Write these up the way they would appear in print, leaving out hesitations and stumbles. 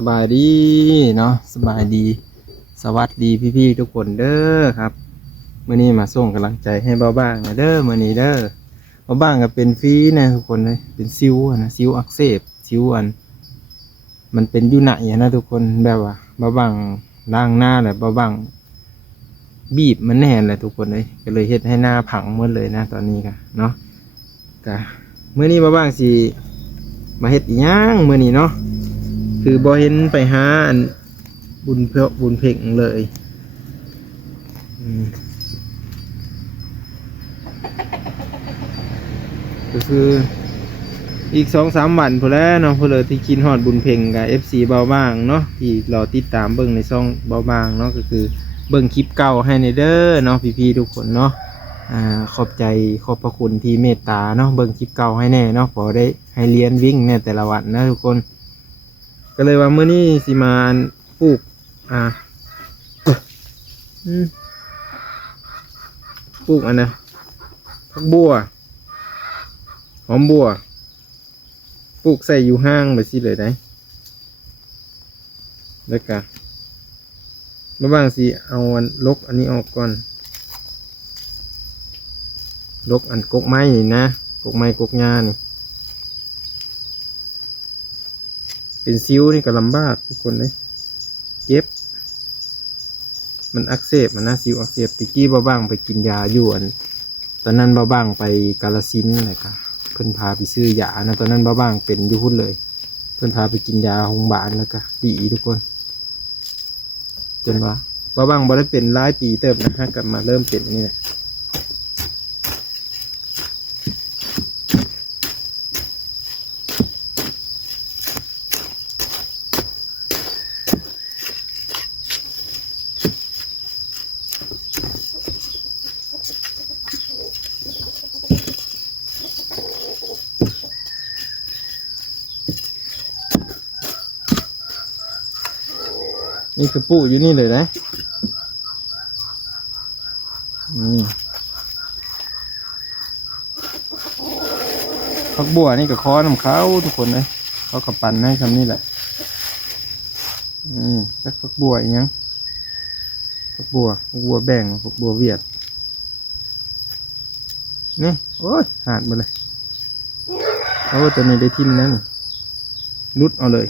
สบายดีเนาะสบายดีสวัสดีพี่ๆทุกคนเด้อครับมื้อนี้มาส่งกำลังใจให้เบาบ้างนะเด้อมื้อนี้เด้อเบาบ้างก็เป็นฟรีนะทุกคนเลยเป็นซิวอะนะซิวอักเสบซิวอันมันเป็นอยู่ไหนอะนะทุกคนแบบว่าเบาบ้างล้างหน้าแหละเบาบ้างบีบมันแน่นเลยทุกคนเลยก็เลยเฮ็ดให้หน้าผังหมดเลยนะตอนนี้ก็เนาะก็มื้อนี้เบาบ้างสิมาเฮ็ดอีหยังมื้อนี้เนาะคือบ่เห็นไปหาอันบุญเพ่งเลยก็คืออีก2-3 วันพอแล้วเนาะพอเลยที่กินฮอดบุญเพ่งกับ FC เบาบางเนาะที่รอติดตามเบิ่งในช่องเบาบางเนาะก็คือเบิ่งคลิปเก่าให้ในเด้อเนาะพี่ๆทุกคนเนาะขอบใจขอบพระคุณที่เมตตาเนาะเบิ่งคลิปเก่าให้แน่เนาะพอได้ให้เรียนวิ่งเนี่ยแต่ละวันนะทุกคนก็เลยว่ามื้อนี้สิมาปลูกปลูกอันนะผักบัวหอมบัวปลูกใส่อยู่ห้างไปสิเลยได้แล้วก็มาบ้างสิเอาอันลกอันนี้ออกก่อนลกอันกกไม้นี่นะกกไม้กกหญ้านี่เป็นซิวนี่ก็ลำบากทุกคนเลยเจ็บมันอักเสบมันนะซิวอักเสบตะกี้เบาบ้างไปกินยาอยู่อันตอนนั้นเบาบ้างไปกาฬสินธุ์เลยค่ะเพิ่นพาไปซื้อยานะตอนนั้นเบาบ้างเป็นอยู่พุ่นเลยเพิ่นพาไปกินยาโรงพยาบาลแล้วก็ดีทุกคนจนว่าเบาบ้างบ่ได้เป็นหลายปีเติบนะฮะกลับมาเริ่มเป็นนี่แหละนี่คือปู่อยู่นี่เลยนะผักบัวนี่ก็คอน้ำเขาทุกคนเลยเขากับปั่นให้คำนี้แหละจักผักบัวอีกยังผักบัวแบ่งผักบัวเวียดนี่โอ้ยหาดมาเลยโอ้ตัวนี้ได้ทิ่มนะนี่รุดเอาเลย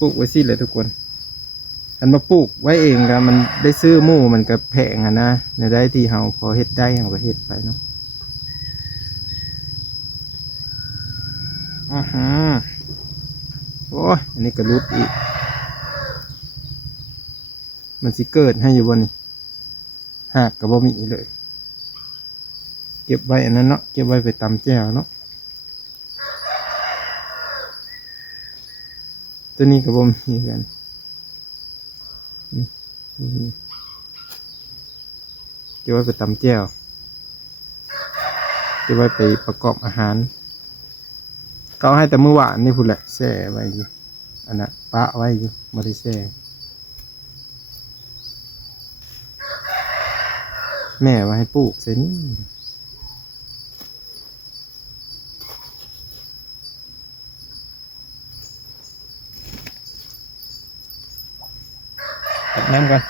ปลูกไว้สิเลยทุกคนอันมาปลูกไว้เองกันมันได้ซื้อหมู่มันก็แพงนะในได้ที่เฮาพอเฮ็ดได้เฮาก็เฮ็ดไปเนาะโอ้ยอันนี้ก็รุดอีกมันสิเกิดให้อยู่บนนี้หากกับบ่มีเลยเก็บไว้อันนั้นเนาะเก็บไว้ไปตำแจ่วเนาะตัวนี้กับบ่มีกันเก็บไว้ไปตำแจ่วเก็บไว้ไปประกอบอาหารเขาให้แต่เมื่อวานนี่พูดแหละแช่ไว้อยู่อันนั้นปะไว้อยู่ไม่ได้แช่แม่ว่าให้ปลูกเส้นตัดน้ำกัน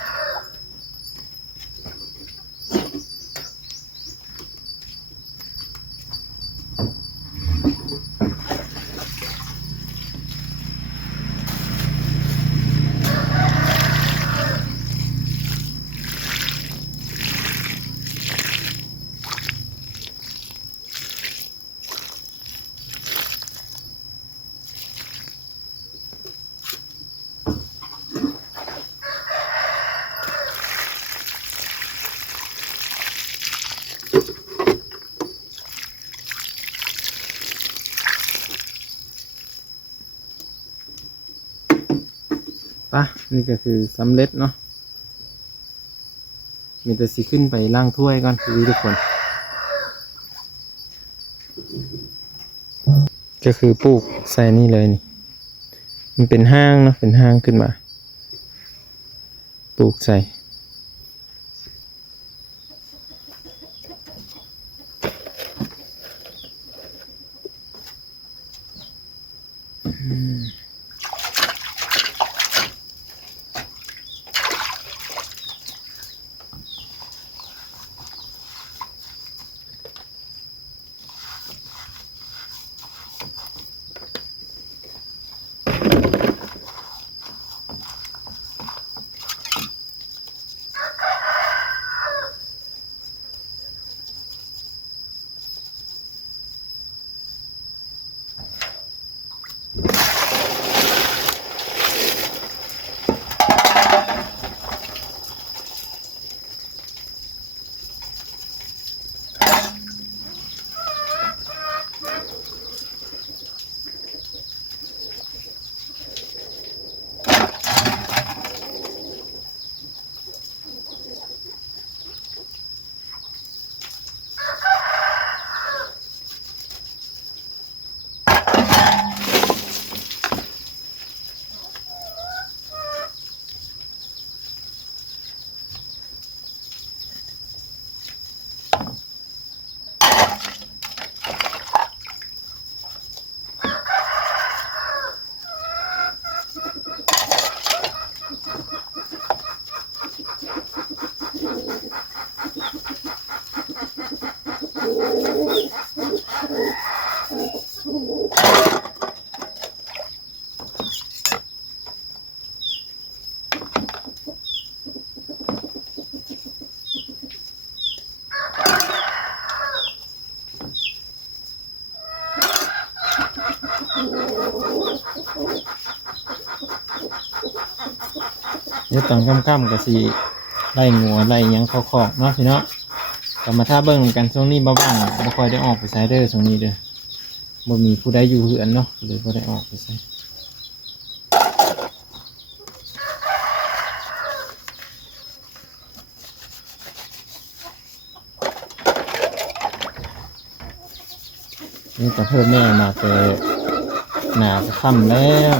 นี่ก็คือสำเร็จเนาะมีแต่สิขึ้นไปล่างถ้วยก่อนทุกคนก็คือปลูกใส่นี่เลยนี่มันเป็นห้างเนาะเป็นห้างขึ้นมา ปลูกใส่เดี๋ยวตอนค่ำๆก็สิไล่งัวไล่หยังเข้าคอกเนาะพี่เนาะก็มาท่าเบิ่งกันช่วงนี้บ้างบ่ค่อยได้ออกไปไสเด้อช่วงนี้เด้อบ่มีผู้ใดอยู่เฮือนเนาะเลยบ่ได้ออกไปไสนี่แต่เพิ่มแม่มาแต่หนาจะค่ำแล้ว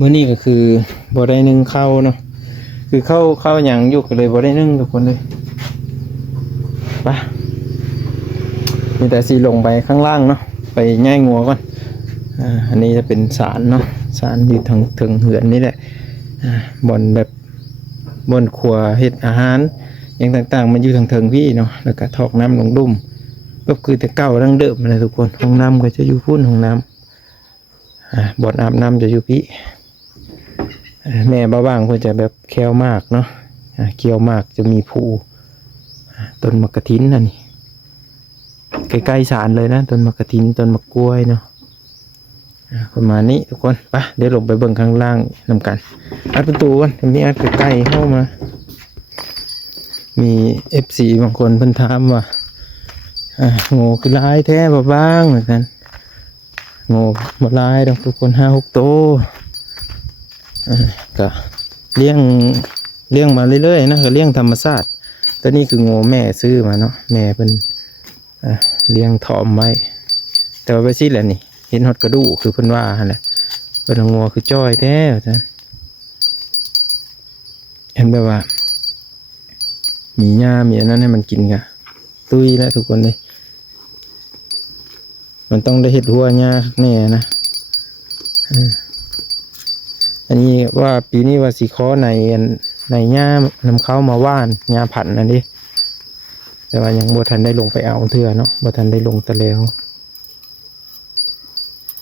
มื้อนี้ก็คือบ่ได้นึ่งข้าวเนาะคือข้าวหยังอยู่ก็เลยบ่ได้นึ่งทุกคนเลยไปมีแต่สิลงไปข้างล่างเนาะไปง่ายงัวก่อนอันนี้จะเป็นศาลเนาะศาลอยู่ทางถึงเหือนนี่แหละบ่อนแบบบ่อนครัวเฮ็ดอาหารอย่างต่างๆมันอยู่ทางเทิงพี่เนาะแล้วก็ทอกน้ำลงดุ่มก็คือแต่เก่าดั้งเดิมนะทุกคนห้องน้ำก็จะอยู่พุ่นห้องน้ำบ่อนอาบน้ำจะอยู่พี่แม่บ้าบ้างเพื่อจะแบบแควมากเนาะเคียวมากจะมีภูต้นมะกะทินนั่นนี่ใกล้ๆศาลเลยนะต้นมะกะทินต้นมะกล้วยเนาะประมาณนี้ทุกคนไปเดี๋ยวลงไปเบิ่งข้างล่างนำกันอัดประตูกันมีอัดใกล้ๆเข้ามามี FC บางคนเพิ่นถามว่าโง่คือลายแท้บ่บ้างเหมือนกันโง่บ่ลายดอกทุกคน5-6โตก็เลี้ยงมาเรื่อยๆนะก็เลี้ยงธรรมชาติตัวนี้คือโง่แม่ซื้อมาเนาะแม่เป็นเลี้ยงถอมไว้แต่ว่าไปซิแหละนี่เห็นหดกระดูกคือเพิ่นว่าหั่นแหละเป็นโง่คือจ้อยแท้จ้ะเห็นแบบว่ามีหญ้ามีอันนั้นให้มันกินกะตุ้ยแล้วทุกคนเลยมันต้องได้เห็ดหัวหญ้าแน่นะอันนี้ว่าปีนี้ว่าสีคอในหญ้านำเข้ามาว่านหญ้าผันนั่นดิแต่ว่ายังบ่ทันได้ลงไปเอาเถื่อเนาะบ่ทันได้ลงตะแล้ว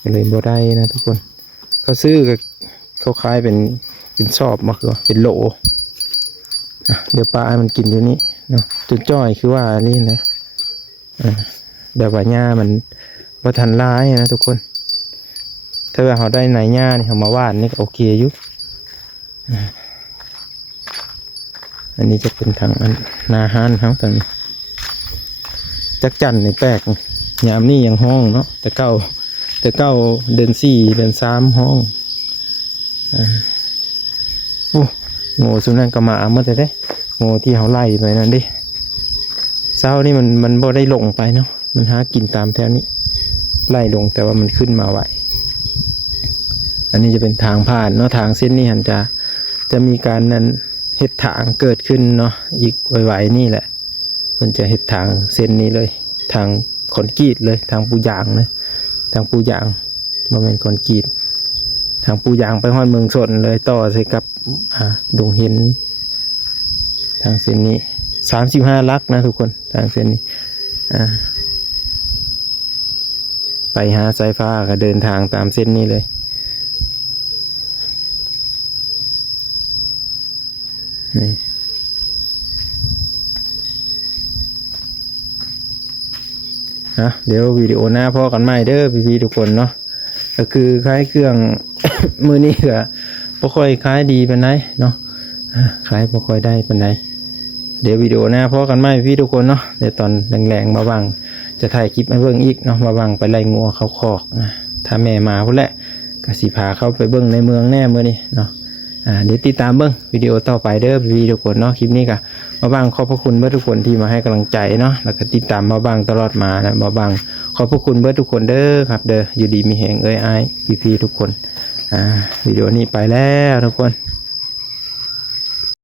ก็เลยบ่ได้นะทุกคนเขาซื้อกับเขาขายเป็นชอบมาคือเป็นโหลเดี๋ยวปลามันกินอยู่นี่เนาะจุดจ้อยคือว่านี่นะเดี๋ยวว่าหญ้ามันบ่ทันร้ายนะทุกคนถ้าว่าเขาได้ไหนหญ้านี่เขามาว่านนี่ก็โอเคอยู่อันนี้จะเป็นทางนาฮานเขาตอนนี้จักจันในแปลกยามนี่ยังห้องเนาะแต่เก้าเดือน4 เดือน3ห้องโอ้โง่สุนัขก็มาเมื่อแต่ได้โง่ที่เขาไล่ไปนั่นดิเช้านี่มันบ่ได้ลงไปเนาะมันหากินตามแถวนี้ไล่ลงแต่ว่ามันขึ้นมาไหวอันนี้จะเป็นทางผ่านเนาะทางเส้นนี้จะมีการนั้นเห็ดทางเกิดขึ้นเนาะอีกไวๆนี่แหละมันจะเห็ดทางเส้นนี้เลยทางคอนกรีตเลยทางปูยางนะทางปูยางบ่แม่นคอนกรีตทางปูยางไปฮอดเมืองสนเลยต่อใส่กับดงเห็นทางเส้นนี้35 ลักนะทุกคนทางเส้นนี้ไปหาสายฟ้าก็เดินทางตามเส้นนี้เลยนี่เดี๋ยววิดีโอหน้าพ่อกันใหม่เด้อพี่ๆทุกคนเนาะก็คือคล้ายเครื่อง มือนี้ก็บ่ค่อยคล้ายดีปานใดเนาะคล้ายบ่ค่อยได้ปานใดเดี๋ยววิดีโอหน้าพ่อกันใหม่พี่ทุกคนเนาะเดี๋ยวตอนแรงๆมาบังจะถ่ายคลิปให้เบิ่งอีกเนาะมาบังไปไล่งัวเขาคอกถ้าแม่มาพุ่นแหละก็สิพาเข้าไปเบิ่งในเมืองแน่มื้อนี้เนาะเดี๋ยวติดตามเบิ่งวิดีโอต่อไปเด้อพี่ทุกคนเนาะคลิปนี้ก็มาบังขอบพระคุณเบิดทุกคนที่มาให้กำลังใจเนาะแล้วก็ติดตามมาบังตลอดมานะมาบังขอบพระคุณเบิดทุกคนเด้อครับเด้ออยู่ดีมีแหงเอ้ยอ้ายพี่ทุกคนวิดีโอนี้ไปแล้วทุกคน